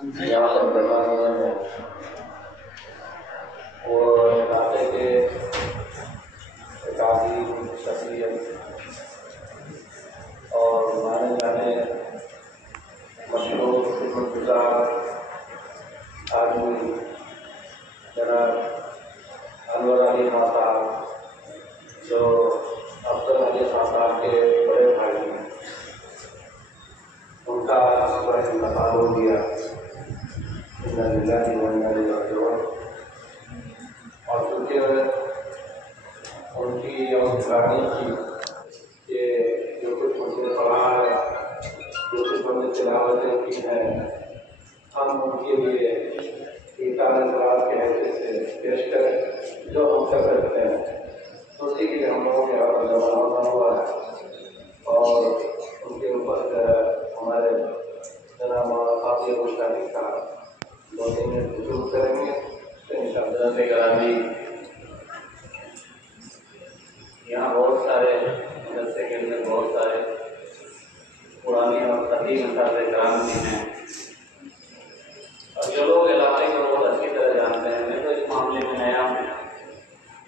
یہاں تک برطانیہ میں وہ علاقے کے ایک عظیم شخصیت اور مانے جانے مشہور خدمت گزار آدمی جناب انور علی خان صاحب، جو افضل علی خان صاحب کے بڑے بھائی ہیں، ان کا اس پر انتقال ہو گیا۔ اور کیونکہ ان کی گاڑی کی کہ جو کچھ مجھ نے پڑھا ہے، جو کچھ ہم نے تلاوتیں کی ہے، ہم ان کے لیے اطاعت کے حیثیت سے پیش کریں جو ہم کر سکتے ہیں، اسی کے لیے ہم لوگوں کے جمع ہوا ہے۔ اور ان کے اوپر ہمارے جناب قاضی مشتاق صاحب 2 منٹ وصول کریں گے انشاءاللہ سے گرامی۔ یہاں بہت سارے مدرسے کے اندر بہت سارے پرانی اور قدیم اساتذہ کرام بھی ہیں، اور جو لوگ علاقے کو بہت اچھی طرح جانتے ہیں۔ میں تو اس معاملے میں نیا ہوں،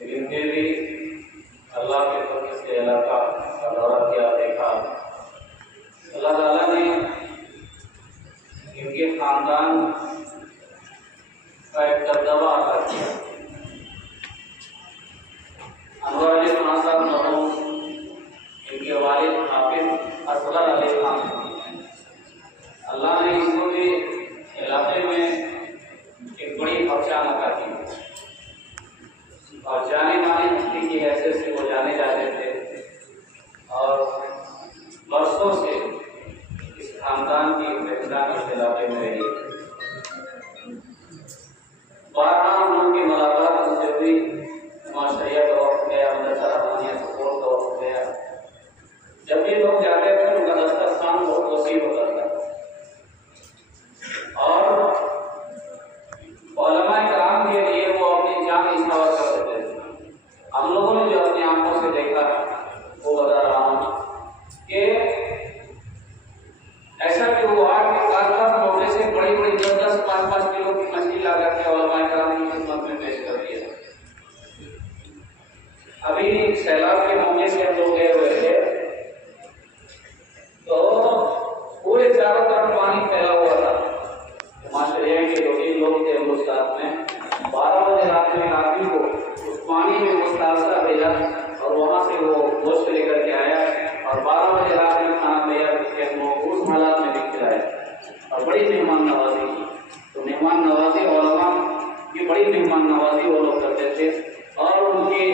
لیکن پھر بھی اللہ کے فضل سے علاقہ کا دورہ کیا، دیکھا اللہ تعالیٰ نے ان کے خاندان کا ایک دبدبہ عطا کیا۔ انور علی خان صاحب مرحوم، ان کے والد حافظ اصغر علی خان، اللہ نے ان کو بھی علاقے میں ایک بڑی پہچان عطا کی، اور جانے مانے ہستی کی حیثیت سے وہ جانے جاتے تھے، اور برسوں سے اس خاندان کی پہچان اس علاقے میں رہی۔ بارہا ان کی ملاقات ان سے ہوئی، معاشرہ کا وقت گیا، مدرسہ رحمانیہ سپورٹ کا وقت گیا۔ جب بھی لوگ جاتے تھے ان کا دسترخوان بہت وسیع ہوتا تھا، اور علماء کرام کے لیے وہ اپنی جان نچھاور کر دیتے تھے۔ ہم لوگوں نے جو اپنی آنکھوں سے دیکھا وہ بتا رہا ہوں کہ ایسا کہ وہ آج کے 5 موقع سے بڑی بڑی 10-10 5-5 کلو کی مچھلی لا کر کے علماء کرام کی خدمت میں پیش کر دیا۔ ابھی سیلاب کے موقع سے ہم لوگ گئے ہوئے تھے تو پورے چاروں طرف پانی پھیلا ہوا تھا۔ معاشرے کے 2-3 لوگ تھے ہم لوگ ساتھ میں، 12 بجے رات میں آدمی کو اس پانی میں مستعصا بھیجا، اور وہاں سے وہ گوشت لے کر کے آیا، اور 12 بجے رات میں کھانا تیار کر کے اس حالات میں بھی کھلایا، اور بڑی مہمان نوازی کی۔ تو مہمان نوازی علماء کی بڑی مہمان نوازی وہ لوگ کرتے تھے، اور ان کے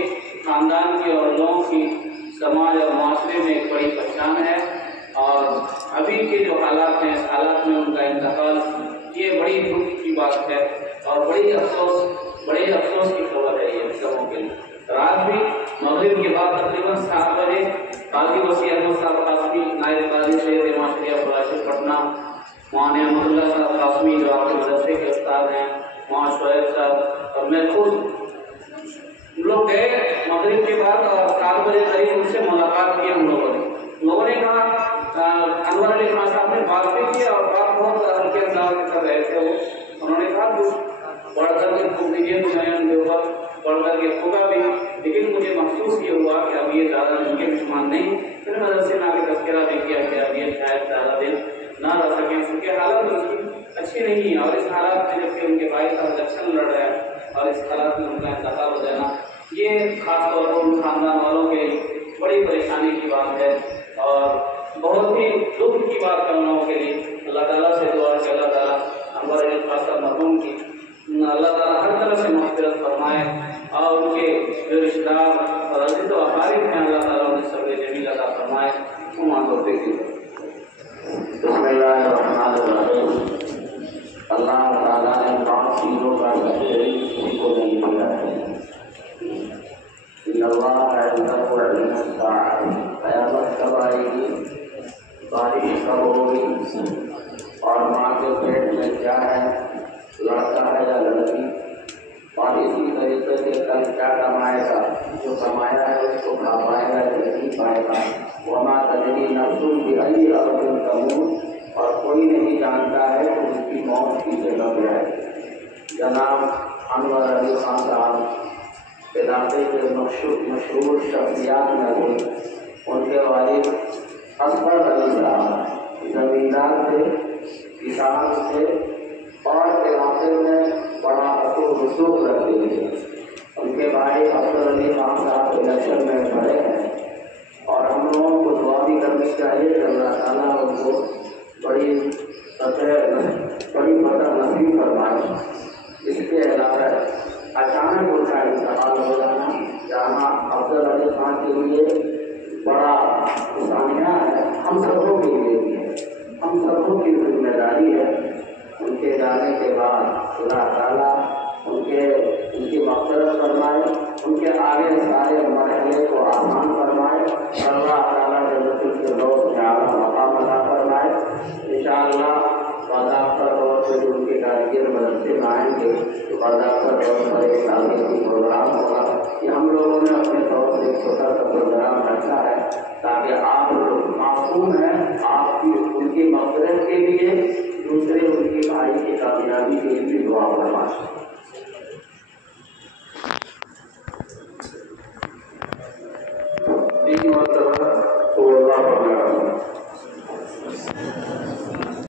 خاندان کی اور لوگوں کی سماج اور معاشرے میں ایک بڑی پہچان ہے۔ اور ابھی کے جو حالات ہیں، اس حالات میں ان کا انتقال، یہ بڑی دکھ کی بات ہے، اور بڑی افسوس کی خبر ہے یہ سبوں کے لیے۔ رات بھی مغرب کے بعد تقریباً 7 بجے قاضی وسیع احمد صاحب قاسمی، نائب قاضی سید معاشرہ فلاشر پٹنہ، مولانا احمد اللہ صاحب قاسمی جو آپ کے مدرسے کے استاد ہیں، مولانا شعیب صاحب اور میں خود لوگ گئے مغرب کے بعد، اور 7 بجے قریب ان سے ملاقات کی ہم لوگوں نے کہا انور علی خان صاحب نے بات بھی کی، اور بات بہت ہلکے انداز میں کر رہے تھے۔ انہوں نے کہا کچھ پڑھ کر کے پھونک دیجیے، تو میں ان کے اوپر پڑھ کر کے پھونکا بھی، لیکن مجھے محسوس یہ ہوا کہ اب یہ زیادہ ان کے مہمان نہیں۔ پھر مدرسے میں آ کے تذکرہ بھی کیا کہ اب یہ شاید زیادہ دن نہ رہ سکیں، کیونکہ حالت ان کی اچھی نہیں ہے، اور اس حالات میں جبکہ ان کے بھائی صاحب الیکشن لڑ رہے ہیں، اور اس حالات میں ان کا انتقال ہو جانا، یہ خاص طور پر ان خاندان والوں کے بڑی پریشانی کی بات ہے، اور بہت ہی دکھ کی بات ہے ان لوگوں کے لیے۔ اللہ تعالیٰ سے دعا ہے کہ اللہ تعالیٰ انور علی خان صاحب مرحوم کی اللہ تعالیٰ ہر طرح سے مغفرت فرمائے، اور ان کے جو رشتہ دار اور عزیز و اقارب ہیں اللہ تعالیٰ انہیں صبر جمیل عطا فرمائے۔ بسم اللہ الرحمن الرحیم۔ اللہ تعالیٰ نے 5 چیزوں کا تحریر کسی کو نہیں دیا ہے۔ ان اللہ عنده علم الساعة، قیامت کب آئے گی، بارش کب ہوگی، اور ماں کے پیٹ میں کیا ہے، لڑکا ہے یا لڑکی، اور اسی طریقے سے کل کیا کمائے گا، جو کمایا ہے اس کو پائے گا یا نہیں پائے گا۔ وما تدری نفس بأي أرض تموت، اور کوئی نہیں جانتا ہے کہ اس کی موت کی جگہ پہ ہے۔ جناب انور علی خان صاحب علاقے کے مشہور شخصیات میں ہوئے، ان کے والد اصغر علی صاحب زمیندار تھے، کسان تھے اور علاقے میں بڑا اصول رسوخ رکھتے تھے۔ ان کے بھائی افضل علی خان صاحب الیکشن میں کھڑے ہیں اور ہم لوگوں کو دعا بھی کرنی چاہیے کہ اللہ تعالیٰ ان کو بڑی فتح نصیب فرمائے۔ اس کے علاوہ اچانک ان کا انتقال ہو جانا جہاں افضل علی خان کے لیے بڑا ثانیہ ہے، ہم سبوں کے لیے بھی ہے، ہم سبوں کی ذمہ داری ہے۔ ان کے جانے کے بعد اللہ تعالیٰ ان کی مغفرت فرمائے، ان کے آگے سارے مرحلے کو آسان فرمائے، اللہ تعالیٰ جنت الفردوس میں اعلیٰ مقام عطا فرمائے۔ انشاءاللہ باضابطہ طور سے جو ان کے کاریگر مدرسے میں آئیں گے تو باضابطہ طور پر ایک تعلیمی پروگرام ہوگا کہ ہم لوگوں نے اپنے طور سے ایک چھوٹا سا پروگرام رکھا ہے تاکہ آپ لوگ معصوم ہیں، آپ کی ان کی مغفرت کے لیے، دوسرے ان کی بھائی کی کامیابی کے لیے دعا فرمائیں۔